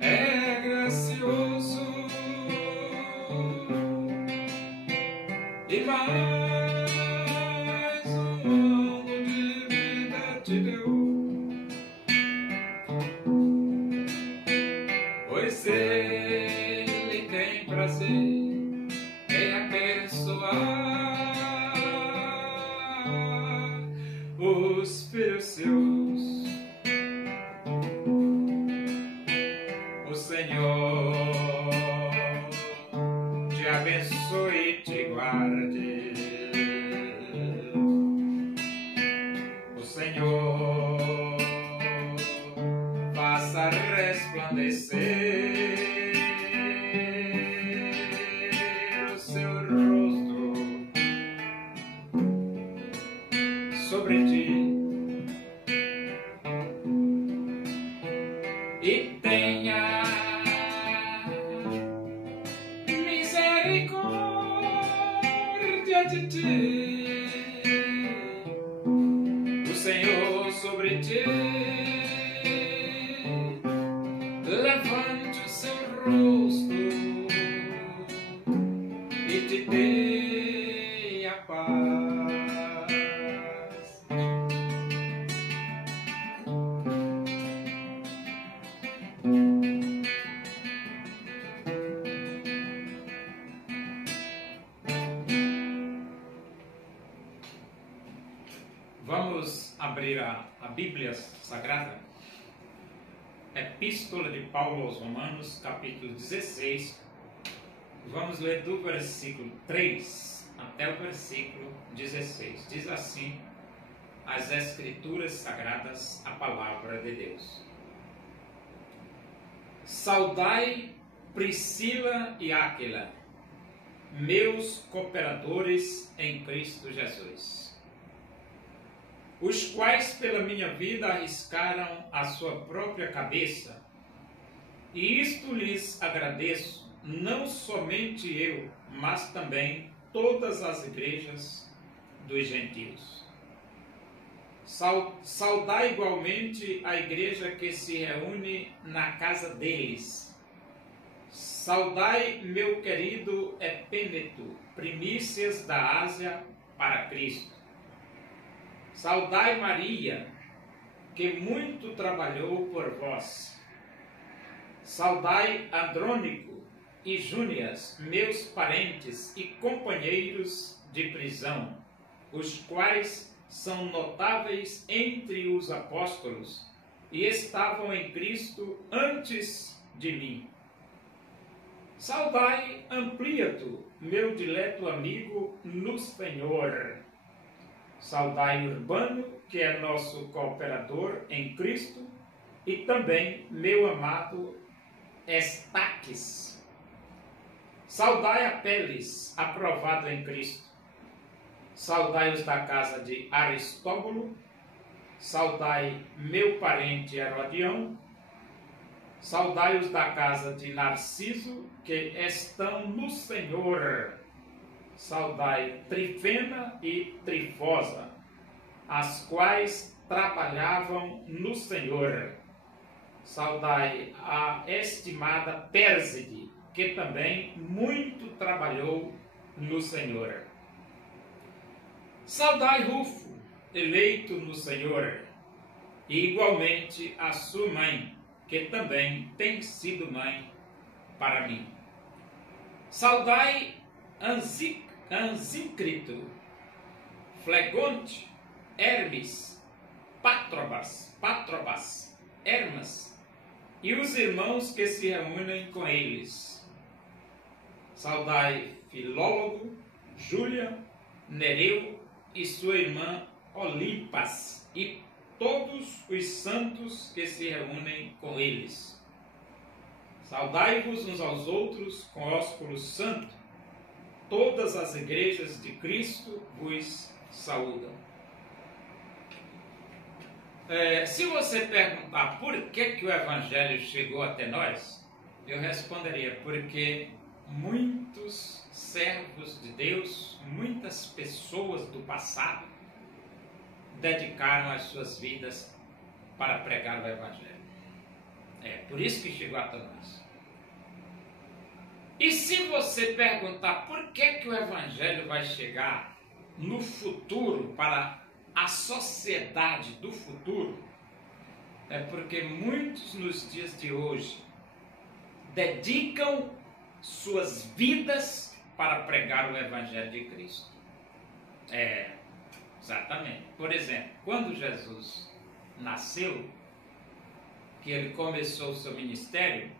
é gracioso e mais um ano de vida te deu, pois ele tem prazer em abençoar os filhos seus. O Senhor te abençoe e te guarde. O Senhor faça resplandecer o seu rosto sobre ti e tenha misericórdia de ti. O Senhor sobre ti levante o seu rosto e te dê a paz. Vamos abrir a Bíblia Sagrada, Epístola de Paulo aos Romanos, capítulo 16. Vamos ler do versículo 3 até o versículo 16. Diz assim as Escrituras Sagradas, a Palavra de Deus. Saudai Priscila e Áquila, meus cooperadores em Cristo Jesus, os quais pela minha vida arriscaram a sua própria cabeça, e isto lhes agradeço, não somente eu, mas também todas as igrejas dos gentios. Saudai igualmente a igreja que se reúne na casa deles. Saudai meu querido Epêneto, primícias da Ásia para Cristo. Saudai Maria, que muito trabalhou por vós. Saudai Andrônico e Júnias, meus parentes e companheiros de prisão, os quais são notáveis entre os apóstolos e estavam em Cristo antes de mim. Saudai Ampliato, meu dileto amigo no Senhor. Saudai Urbano, que é nosso cooperador em Cristo, e também meu amado Estaques. Saudai Apeles, aprovado em Cristo. Saudai os da casa de Aristóbulo. Saudai meu parente Herodião. Saudai os da casa de Narciso, que estão no Senhor. Saudai Trifena e Trifosa, as quais trabalhavam no Senhor. Saudai a estimada Pérside, que também muito trabalhou no Senhor. Saudai Rufo, eleito no Senhor, e igualmente a sua mãe, que também tem sido mãe para mim. Saudai Ansíncrito, Flegonte, Hermes, Patrobas, Hermas e os irmãos que se reúnem com eles. Saudai Filólogo, Júlia, Nereu e sua irmã Olimpas e todos os santos que se reúnem com eles. Saudai-vos uns aos outros com ósculo santo. Todas as igrejas de Cristo vos saúdam. Se você perguntar por que o Evangelho chegou até nós, eu responderia, porque muitos servos de Deus, muitas pessoas do passado dedicaram as suas vidas para pregar o Evangelho. É por isso que chegou até nós. E se você perguntar por que o Evangelho vai chegar no futuro, para a sociedade do futuro, é porque muitos nos dias de hoje dedicam suas vidas para pregar o Evangelho de Cristo. Exatamente. Por exemplo, quando Jesus nasceu, que ele começou o seu ministério,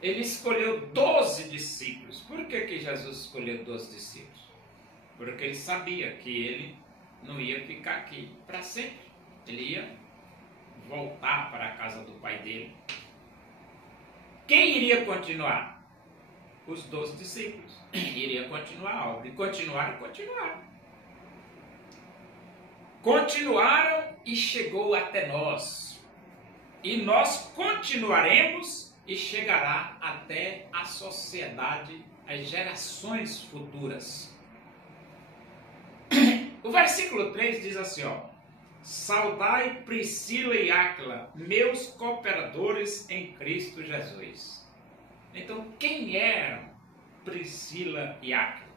ele escolheu 12 discípulos. Por que Jesus escolheu 12 discípulos? Porque ele sabia que ele não ia ficar aqui para sempre. Ele ia voltar para a casa do pai dele. Quem iria continuar? Os 12 discípulos. Iria continuar a obra. E continuaram. Continuaram e chegou até nós. E nós continuaremos e chegará até a sociedade, as gerações futuras. O versículo 3 diz assim, ó: saudai Priscila e Áquila, meus cooperadores em Cristo Jesus. Então, quem eram Priscila e Áquila?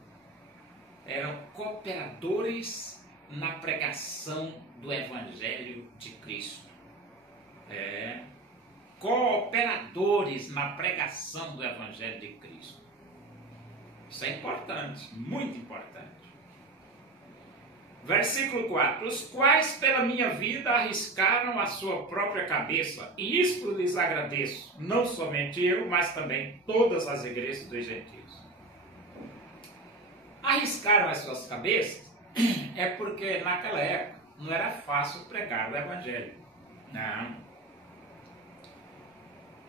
Eram cooperadores na pregação do Evangelho de Cristo. Cooperadores na pregação do Evangelho de Cristo. Isso é importante, muito importante. Versículo 4: os quais pela minha vida arriscaram a sua própria cabeça, e isto lhes agradeço, não somente eu, mas também todas as igrejas dos gentios. Arriscaram as suas cabeças é porque naquela época não era fácil pregar o Evangelho. Não.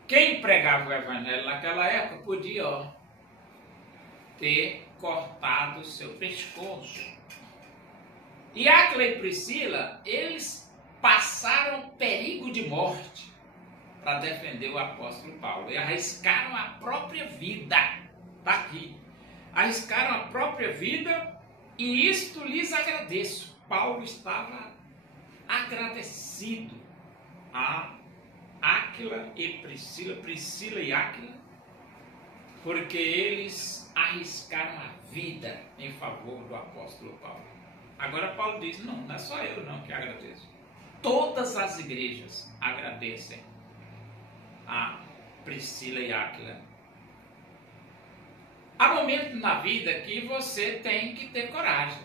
Quem pregava o Evangelho naquela época podia ter cortado o seu pescoço. E Áquila e Priscila, eles passaram perigo de morte para defender o apóstolo Paulo. E arriscaram a própria vida. Está aqui. Arriscaram a própria vida e isto lhes agradeço. Paulo estava agradecido a Áquila e Priscila, Priscila e Áquila, porque eles arriscaram a vida em favor do apóstolo Paulo. Agora Paulo diz, não é só eu não que agradeço. Todas as igrejas agradecem a Priscila e Áquila. Há momentos na vida que você tem que ter coragem.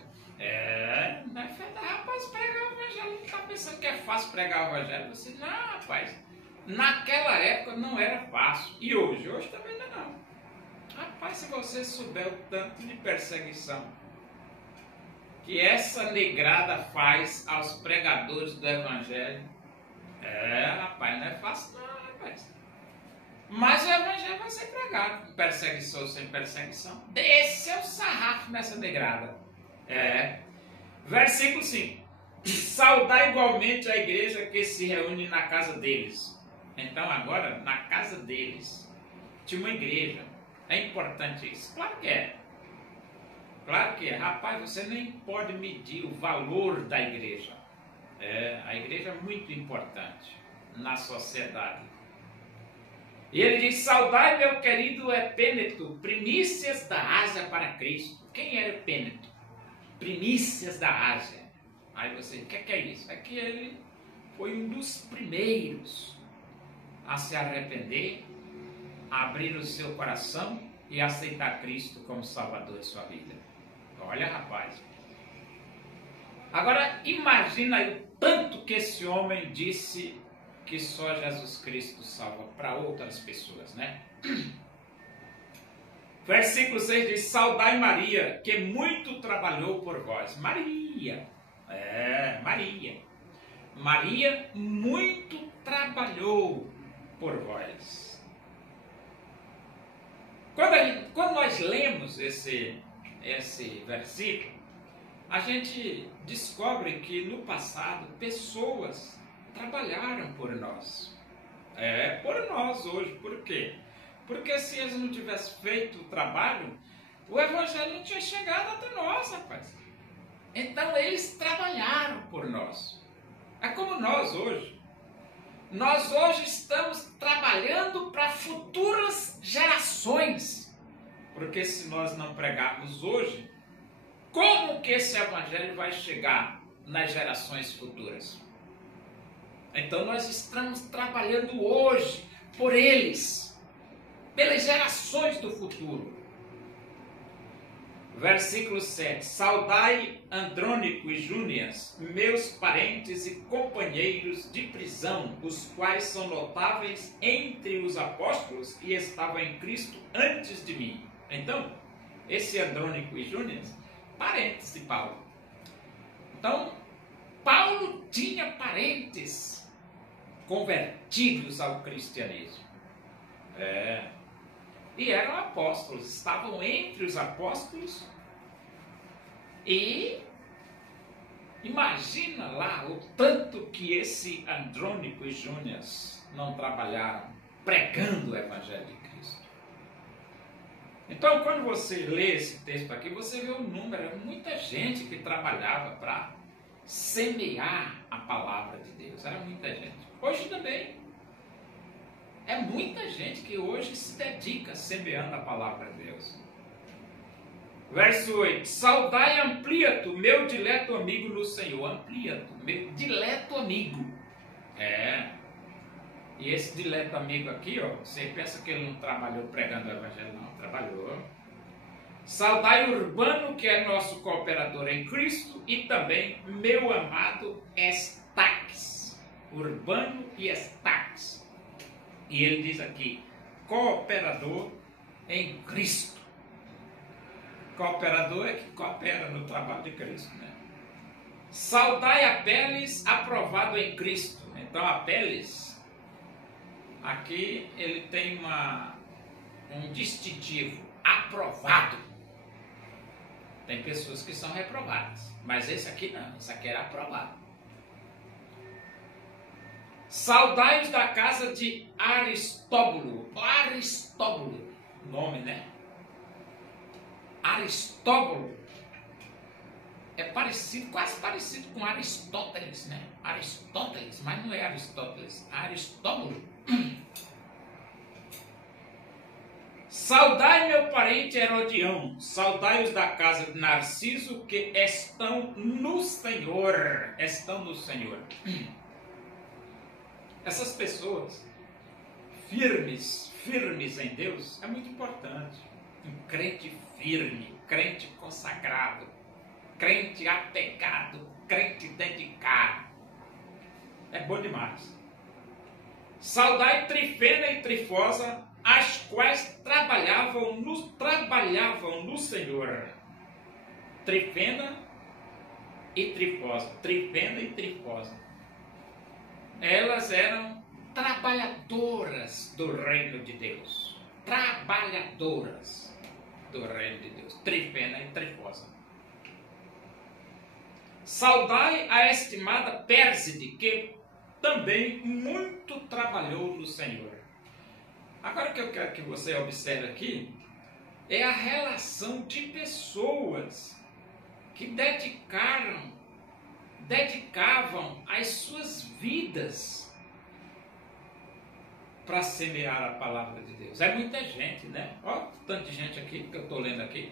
Não é fé, rapaz, pregar o Evangelho, não está pensando que é fácil pregar o Evangelho? Você, não, rapaz, naquela época não era fácil. E hoje? Hoje também não. Rapaz, se você souber o tanto de perseguição que essa negrada faz aos pregadores do Evangelho, rapaz, não é fácil não, rapaz. Mas o Evangelho vai ser pregado, com perseguição ou sem perseguição. Esse é o sarrafo nessa negrada. Versículo 5: saudar igualmente a igreja que se reúne na casa deles. Então agora, na casa deles, tinha uma igreja. É importante isso? Claro que é. Claro que é. Rapaz, você nem pode medir o valor da igreja. A igreja é muito importante na sociedade. E ele diz, saudai meu querido Epêneto, primícias da Ásia para Cristo. Quem era Epêneto? Primícias da Ásia. Aí você, o que é isso? É que ele foi um dos primeiros a se arrepender, a abrir o seu coração e aceitar Cristo como Salvador de sua vida. Olha, rapaz. Agora, imagina aí o tanto que esse homem disse que só Jesus Cristo salva para outras pessoas, né? Versículo 6 diz, saudai Maria, que muito trabalhou por vós. Maria. Maria. Maria muito trabalhou por vós. Quando nós lemos esse versículo, a gente descobre que no passado pessoas trabalharam por nós. Por nós hoje. Por quê? Porque se eles não tivessem feito o trabalho, o evangelho não tinha chegado até nós, rapaz. Então eles trabalharam por nós. É como nós hoje. Nós hoje estamos trabalhando para futuras gerações. Porque se nós não pregarmos hoje, como que esse evangelho vai chegar nas gerações futuras? Então nós estamos trabalhando hoje por eles, pelas gerações do futuro. Versículo 7. Saudai Andrônico e Júnias, meus parentes e companheiros de prisão, os quais são notáveis entre os apóstolos e estavam em Cristo antes de mim. Então, esse Andrônico e Júnias, parentes de Paulo. Então, Paulo tinha parentes convertidos ao cristianismo. E eram apóstolos, estavam entre os apóstolos. E imagina lá o tanto que esse Andrônico e Júnias não trabalharam pregando o evangelho de Cristo. Então, quando você lê esse texto aqui, você vê o número, era muita gente que trabalhava para semear a palavra de Deus, era muita gente. Hoje também é muita gente que hoje se dedica semeando a palavra de Deus. Verso 8. Saudai Ampliato, meu dileto amigo no Senhor. Ampliato, meu dileto amigo. E esse dileto amigo aqui, ó, você pensa que ele não trabalhou pregando o evangelho? Não, trabalhou. Saudai Urbano, que é nosso cooperador em Cristo, e também meu amado Estaques. Urbano e Estaques. E ele diz aqui, cooperador em Cristo. Cooperador é que coopera no trabalho de Cristo, né? Saudai Apeles, aprovado em Cristo. Então Apeles, aqui ele tem um distintivo, aprovado. Tem pessoas que são reprovadas, mas esse aqui não, esse aqui era aprovado. Saudai-os da casa de Aristóbulo. Aristóbulo, nome, né? Aristóbulo é parecido, quase parecido com Aristóteles, né? Aristóteles, mas não é Aristóteles, Aristóbulo. Saudai meu parente Herodião, saudai-os da casa de Narciso, que estão no Senhor. Estão no Senhor. Essas pessoas firmes em Deus, é muito importante. Um crente firme, crente consagrado, crente apegado, crente dedicado. É bom demais. Saudai Trifena e Trifosa, as quais trabalhavam no Senhor. Trifena e Trifosa. Trifena e Trifosa. Elas eram trabalhadoras do reino de Deus. Trabalhadoras do reino de Deus. Trifena e Trifosa. Saudai a estimada Pérside, que também muito trabalhou no Senhor. Agora o que eu quero que você observe aqui é a relação de pessoas que dedicavam as suas vidas para semear a palavra de Deus. É muita gente, né? Olha tanta gente aqui que eu estou lendo aqui,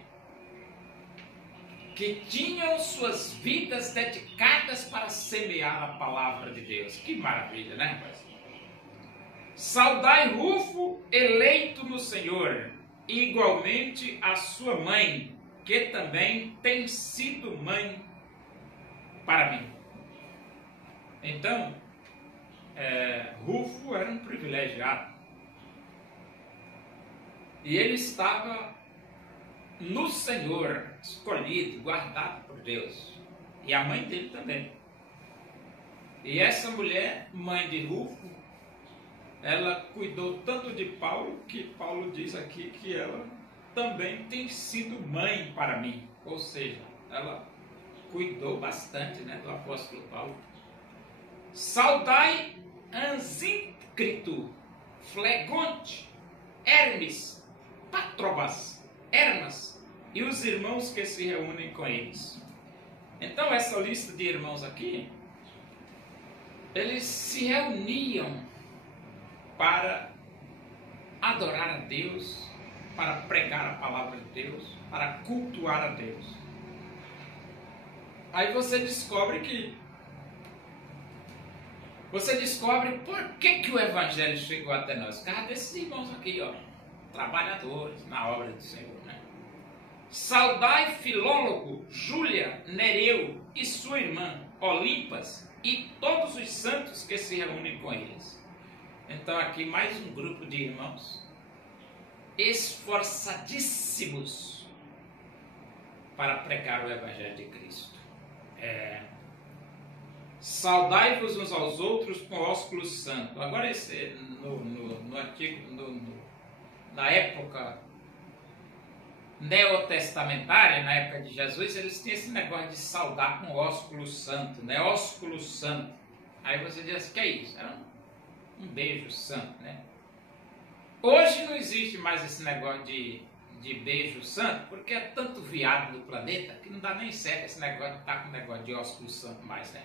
que tinham suas vidas dedicadas para semear a palavra de Deus. Que maravilha, né, rapaz? Saudai Rufo, eleito no Senhor, e igualmente a sua mãe, que também tem sido mãe para mim. Então, Rufo era um privilegiado. E ele estava no Senhor, escolhido, guardado por Deus. E a mãe dele também. E essa mulher, mãe de Rufo, ela cuidou tanto de Paulo, que Paulo diz aqui que ela também tem sido mãe para mim. Ou seja, ela cuidou bastante, né, do apóstolo Paulo. Saudai Ansíncrito, Flegonte, Hermes, Patrobas, Hermas e os irmãos que se reúnem com eles. Então essa lista de irmãos aqui, eles se reuniam para adorar a Deus, para pregar a palavra de Deus, para cultuar a Deus. Aí você descobre por que o evangelho chegou até nós. Por causa desses irmãos aqui, ó, trabalhadores na obra do Senhor, né? Saudai Filólogo, Júlia, Nereu e sua irmã Olimpas e todos os santos que se reúnem com eles. Então aqui mais um grupo de irmãos esforçadíssimos para pregar o evangelho de Cristo. Saudai-vos uns aos outros com ósculo santo. Agora esse na época neotestamentária, na época de Jesus, eles tinham esse negócio de saudar com ósculo santo, né? Ósculo santo. Aí você diz assim, que é isso? Era um beijo santo, né? Hoje não existe mais esse negócio de beijo santo, porque é tanto viado no planeta que não dá nem certo esse negócio de estar com negócio de ósculo santo mais, né?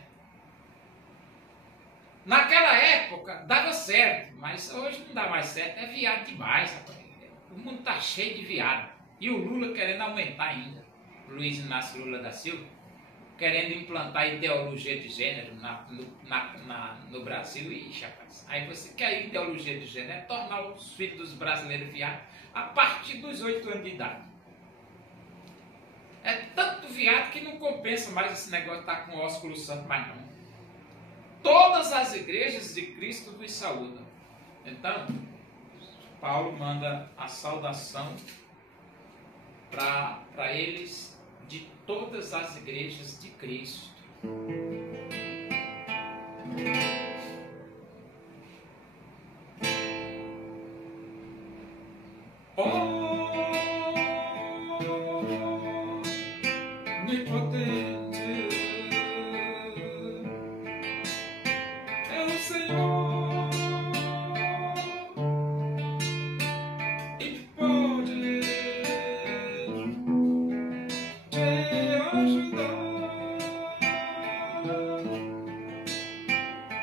Naquela época dava certo, mas hoje não dá mais certo, é viado demais, rapaz. O mundo está cheio de viado. E o Lula querendo aumentar ainda. Luiz Inácio Lula da Silva, querendo implantar ideologia de gênero no Brasil. Ixi, rapaz, aí você quer ideologia de gênero, é tornar os filhos dos brasileiros viados a partir dos 8 anos de idade. É tanto viado que não compensa mais esse negócio de estar com ósculo santo mais não. Todas as igrejas de Cristo vos saúdam. Então, Paulo manda a saudação para eles de todas as igrejas de Cristo. Onipotente é o Senhor e pode te ajudar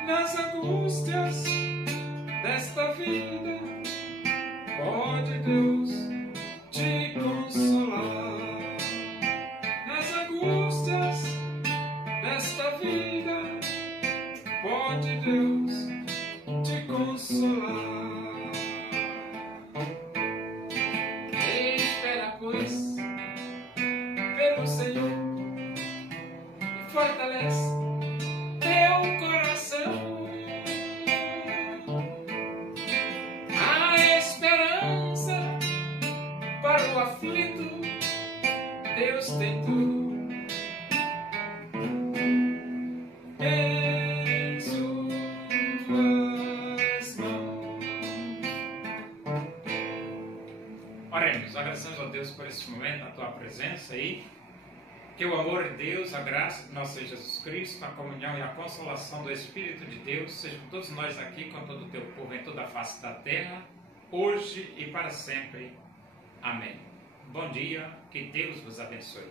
nas angústias desta vida. Pode Deus te consolar nas angústias desta vida. Pode Deus te consolar. Espera, pois, pelo Senhor e fortalece teu coração. A esperança para o aflito, Deus tem tudo em suas mãos. Oremos, agradecemos a Deus por esse momento, a tua presença aí. Que o amor de Deus, a graça de nosso Senhor Jesus Cristo, a comunhão e a consolação do Espírito de Deus sejam todos nós aqui, com todo o teu povo em toda a face da terra, hoje e para sempre. Amém. Bom dia, que Deus vos abençoe.